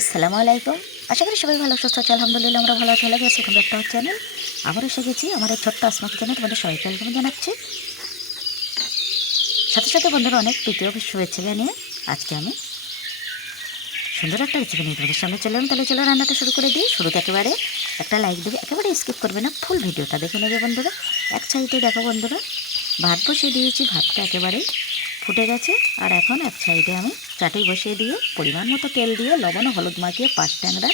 আসসালামু আলাইকুম। আশা করি সবাই ভালো, সুস্থ আছে আলহামদুলিল্লাহ, আমরা ভালো আছি ভালো আছি। এখন একটা চ্যানেল আবার এসে গেছি আমার এই ছোট্ট আসমাকে জন্য তোমাদের সবাইকে ওয়েলকাম জানাচ্ছি। সাথে সাথে বন্ধুরা অনেক তৃতীয় শুভেচ্ছা জানিয়ে আজকে আমি সুন্দর একটা রেসিপি নিয়ে তোমাদের সামনে চলে এলাম। তাহলে চলো রান্নাটা শুরু করে দিই। শুরুতে একেবারে একটা লাইক দেবে, একেবারে স্কিপ করবে না ফুল ভিডিওটা দেখে নেবে বন্ধুরা। এক সাইডে দেখো বন্ধুরা, ভাত বসিয়ে দিয়েছি, ভাতটা একেবারেই ফুটে গেছে। আর এখন এক সাইডে আমি চাটুই বসিয়ে দিয়ে, পরিমাণ মতো তেল দিয়ে লবণ ও হলুদ মাখিয়ে পাঁচ ট্যাংরা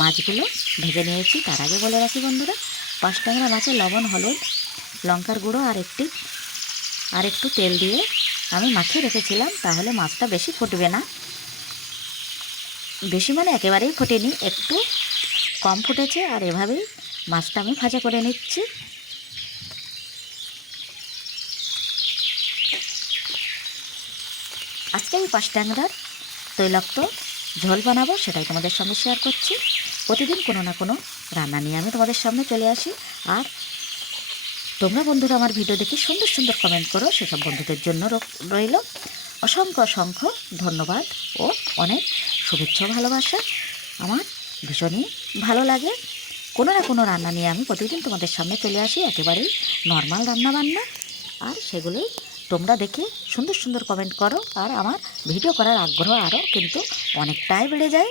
মাছগুলো ভেজে নিয়েছি। তার আগে বলে রাখি বন্ধুরা, পাঁচ ট্যাংরা মাছে লবণ, হলুদ, লঙ্কার গুঁড়ো আর একটি, আর একটু তেল দিয়ে আমি মাখিয়ে রেখেছিলাম, তাহলে মাছটা বেশি ফুটবে না। বেশি মানে একেবারেই ফোটেনি, একটু কম ফুটেছে আর এভাবেই মাছটা আমি ভাজা করে নিচ্ছি। আজকে আমি পাঁচ ট্যাংরার তৈলাক্ত ঝোল বানাবো, সেটাই তোমাদের সঙ্গে শেয়ার করছি। প্রতিদিন কোনো না কোনো রান্না নিয়ে আমি তোমাদের সামনে চলে আসি। আর তোমরা বন্ধুরা আমার ভিডিও দেখে সুন্দর সুন্দর কমেন্ট করো, সেসব বন্ধুদের জন্য রইল। অসংখ্য অসংখ্য ধন্যবাদ ও অনেক শুভেচ্ছা ভালোবাসা। আমার ভীষণই ভালো লাগে। কোনো না কোনো রান্না নিয়ে আমি প্রতিদিন তোমাদের সামনে চলে আসি, একেবারেই নর্মাল রান্না বান্না আর সেগুলোই তোমরা দেখে সুন্দর সুন্দর কমেন্ট করো। আর আমার ভিডিও করার আগ্রহ আরও কিন্তু অনেকটাই বেড়ে যায়।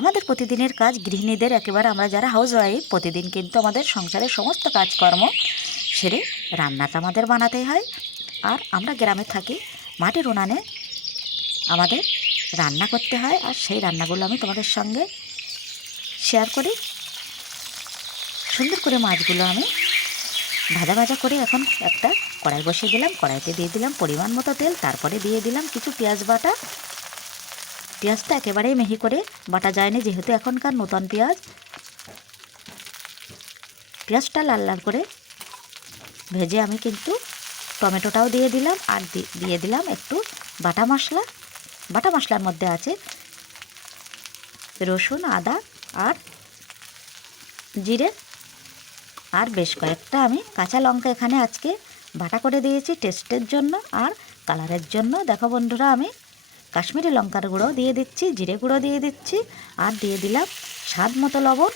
আমাদের প্রতিদিনের কাজ, গৃহিণীদের একেবারে আমরা যারা হাউস ওয়াইফ প্রতিদিন কিন্তু আমাদের সংসারের সমস্ত কাজকর্ম সেরে রান্নাটা আমাদের বানাতেই হয়। আর আমরা গ্রামে থাকি, মাটির উনানে আমাদের রান্না করতে হয়। আর সেই রান্নাগুলো আমি তোমাদের সঙ্গে শেয়ার করি। সুন্দর করে মাছগুলো আমি ভাজা ভাজা করে এখন একটা কড়াই বসিয়ে দিলাম, কড়াইতে দিয়ে দিলাম পরিমাণ মতো তেল, তারপরে দিয়ে দিলাম কিছু পেঁয়াজ বাটা। পেঁয়াজটা একেবারেই মিহি করে বাটা যায়নি, যেহেতু এখনকার নতুন পেঁয়াজ। পেঁয়াজটা লাল লাল করে ভেজে আমি কিন্তু টমেটোটাও দিয়ে দিলাম, আর দিয়ে দিলাম একটু বাটা মশলা। বাটা মশলার মধ্যে আছে রসুন, আদা, আর জিরে। আর বেশ কয়েকটা আমি কাঁচা লঙ্কা এখানে আজকে বাটা করে দিয়েছি টেস্টের জন্য আর কালারের জন্য। দেখো বন্ধুরা, আমি কাশ্মীরি লঙ্কার গুঁড়ো দিয়ে দিচ্ছি, জিরে গুঁড়ো দিয়ে দিচ্ছি আর দিয়ে দিলাম স্বাদ মতো লবণ।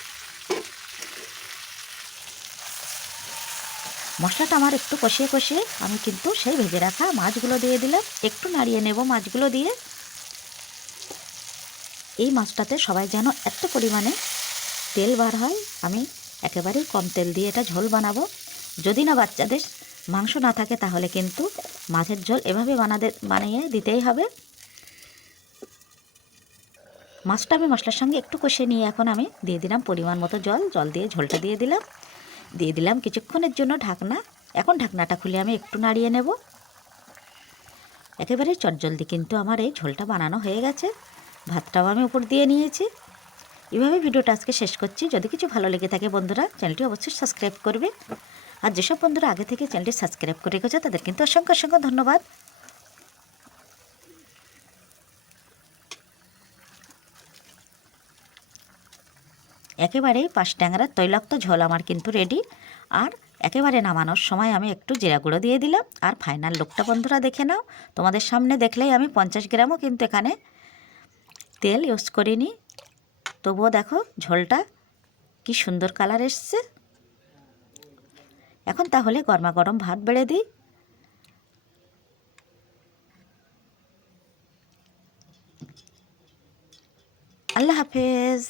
মশলাটা আমার একটু কষিয়ে কষিয়ে আমি কিন্তু সেই ভেজে রাখা মাছগুলো দিয়ে দিলাম। একটু নাড়িয়ে নেব মাছগুলো দিয়ে। এই মাছটাতে সবাই যেন এত পরিমাণে তেল বার হয়, আমি একেবারেই কম তেল দিয়ে এটা ঝোল বানাবো। যদি না বাচ্চাদের মাংস না থাকে, তাহলে কিন্তু মাছের ঝোল এভাবে বানাতে, বানিয়ে দিতেই হবে। মাছটা আমি মশলার সঙ্গে একটু কষে নিয়ে এখন আমি দিয়ে দিলাম পরিমাণ মতো জল। জল দিয়ে ঝোলটা দিয়ে দিলাম। দিয়ে দিলাম কিছুক্ষণের জন্য ঢাকনা। এখন ঢাকনাটা খুলে আমি একটু নাড়িয়ে নেব। একেবারে চটজলদি কিন্তু আমার এই ঝোলটা বানানো হয়ে গেছে। ভাতটাও আমি উপর দিয়ে নিয়েছি। এভাবে ভিডিওটা আজকে শেষ করছি। যদি কিছু ভালো লেগে থাকে বন্ধুরা, চ্যানেলটি অবশ্যই সাবস্ক্রাইব করবে। আর যেসব বন্ধুরা আগে থেকে চ্যানেলটি সাবস্ক্রাইব করে রেখেছে তাদের কিন্তু অসংখ্য অসংখ্য ধন্যবাদ। একেবারেই পাঁচ ট্যাংরার তৈলাক্ত ঝোল আমার কিন্তু রেডি আর একেবারে নামানোর সময় আমি একটু জিরা গুঁড়ো দিয়ে দিলাম। আর ফাইনাল লুকটা বন্ধুরা দেখে নাও। তোমাদের সামনে দেখলেই আমি পঞ্চাশ গ্রামও কিন্তু এখানে তেল ইউজ করিনি। তবুও দেখো ঝোলটা কি সুন্দর কালার এসছে। এখন তাহলে গরমা গরম ভাত বেড়ে দিই। আল্লাহ হাফেজ।